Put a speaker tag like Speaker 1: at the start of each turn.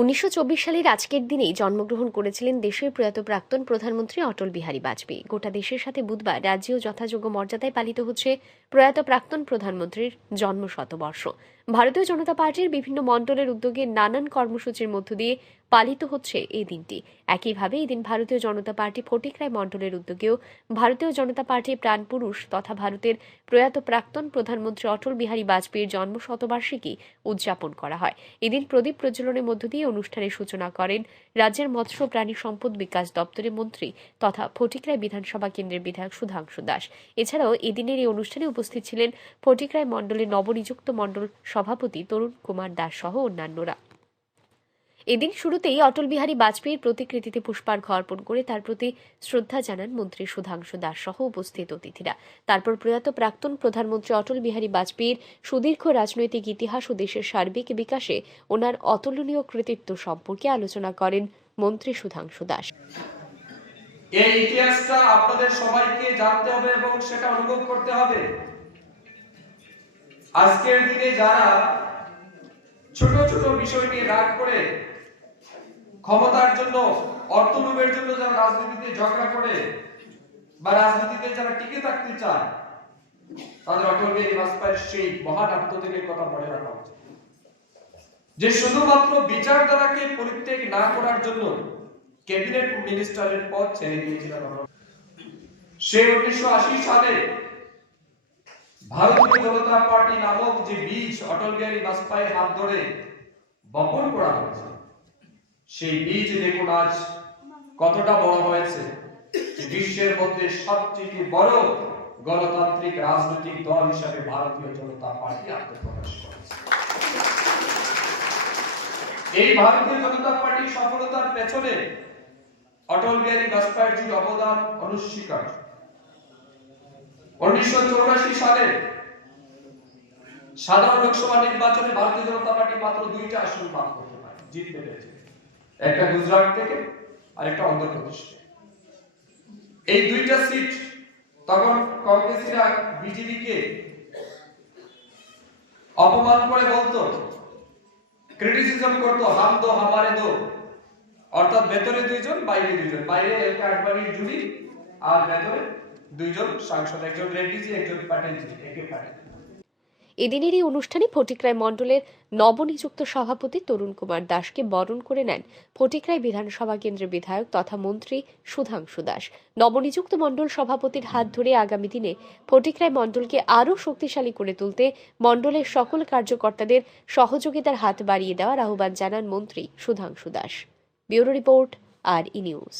Speaker 1: উনিশশো সালের আজকের দিনেই জন্মগ্রহণ করেছিলেন দেশের প্রয়াত প্রাক্তন প্রধানমন্ত্রী অটল বিহারী বাজপেয়ী গোটা দেশের সাথে বুধবার রাজ্যেও যথাযোগ্য মর্যাদায় পালিত হচ্ছে প্রয়াত প্রাক্তন প্রধানমন্ত্রীর জন্ম শতবর্ষ ভারতীয় জনতা পার্টির বিভিন্ন মণ্ডলের উদ্যোগে নানান কর্মসূচির মধ্য দিয়ে পালিত হচ্ছে এই দিনটি একইভাবে এই দিন ভারতীয় জনতা পার্টি ফটিকরায় মণ্ডলের উদ্যোগেও ভারতীয় জনতা পার্টির প্রাণপুরুষ তথা ভারতের প্রয়াত প্রাক্তন প্রধানমন্ত্রী অটল বিহারী বাজপেয়ীর জন্ম শতবার্ষিকী উদযাপন করা হয় এদিন প্রদীপ প্রজ্বলনের মধ্য দিয়ে অনুষ্ঠানের সূচনা করেন রাজ্যের মৎস্য প্রাণী সম্পদ বিকাশ দপ্তরের মন্ত্রী তথা ফটিকরায় বিধানসভা কেন্দ্রের বিধায়ক সুধাংশু দাস এছাড়াও এদিনের এই অনুষ্ঠানে উপস্থিত ছিলেন ফটিকরায় মণ্ডলের নবনিযুক্ত মণ্ডল সভাপতি তরুণ কুমার দাস সহ অন্যান্যরা এদিন শুরুতেই অটল বিহারী বাজপেয়ীর প্রতিকৃতিতে পুষ্পার্ঘ অর্পণ করে তার প্রতি শ্রদ্ধা জানান মন্ত্রী সুধাংশু দাস সহ উপস্থিত অতিথিরা তারপর প্রয়াত প্রাক্তন প্রধানমন্ত্রী অটল বিহারী বাজপেয়ীর সুদীর্ঘ রাজনৈতিক ইতিহাস ও দেশের সার্বিক বিকাশে ওনার অতুলনীয় কৃতিত্ব সম্পর্কে আলোচনা করেন মন্ত্রী সুধাংশু দাস
Speaker 2: আজকের দিনে যারা ছোট ছোট বিষয় নিয়ে রাগ করে ক্ষমতার জন্য অর্থ লোভের জন্য যারা রাজনীতিতে ঝগড়া করে বা রাজনীতিতে যারা টিকে থাকতে চায় তাদের অটল বিহারী বাজপেয়ীর সেই মহান আত্মত্যাগের কথা মনে রাখা উচিত যে শুধুমাত্র বিচারধারাকে পরিত্যাগ না করার জন্য ক্যাবিনেট মিনিস্টারের পদ ছেড়ে দিয়েছিলেন সে উনিশশো আশি সালে ভারতীয় জনতা পার্টি নামক যে বীজ অটল বিহারী বাজপেয়ীর হাত ধরে বপন করা হয়েছে সেই বীজ দেখুন আজ কতটা বড় হয়েছে বিশ্বের মধ্যে সবচেয়ে বড় গণতান্ত্রিক রাজনৈতিক দল হিসাবে ভারতীয় জনতা পার্টি আত্মপ্রকাশ করেছে এই ভারতীয় জনতা পার্টির সফলতার পেছনে অটল বিহারী বাজপেয়ীর অবদান অনস্বীকার্য উনিশশো চৌরাশি সালে সাধারণ লোকসভা নির্বাচনে ভারতীয় জনতা পার্টি মাত্র দুইটা আসন লাভ করতে পারে জিততে পেরেছে একটা গুজরাট থেকে আর একটা অন্ধ্রপ্রদেশ এই দুইটা সিট তখন কংগ্রেসীরা বিজেপিকে অপমান করে বলতো ক্রিটিসিজম করতো হাম দো হামারে দো অর্থাৎ ভেতরে দুইজন বাইরে দুইজন বাইরে একটা আডবাণীর জুড়ি আর ভেতরে দুইজন সাংসদ একজন রেড্ডিজি একজন প্যাটেলজি একে পাটেল
Speaker 1: এদিনেরই অনুষ্ঠানে ফটিকরায় মণ্ডলের নবনিযুক্ত সভাপতি তরুণ কুমার দাসকে বরণ করে নেন ফটিকরায় বিধানসভা কেন্দ্রের বিধায়ক তথা মন্ত্রী সুধাংশু দাস নবনিযুক্ত মণ্ডল সভাপতির হাত ধরে আগামী দিনে ফটিকরায় মণ্ডলকে আরও শক্তিশালী করে তুলতে মণ্ডলের সকল কার্যকর্তাদের সহযোগিতার হাত বাড়িয়ে দেওয়ার আহ্বান জানান মন্ত্রী Sudhanshu Das bureau report R E news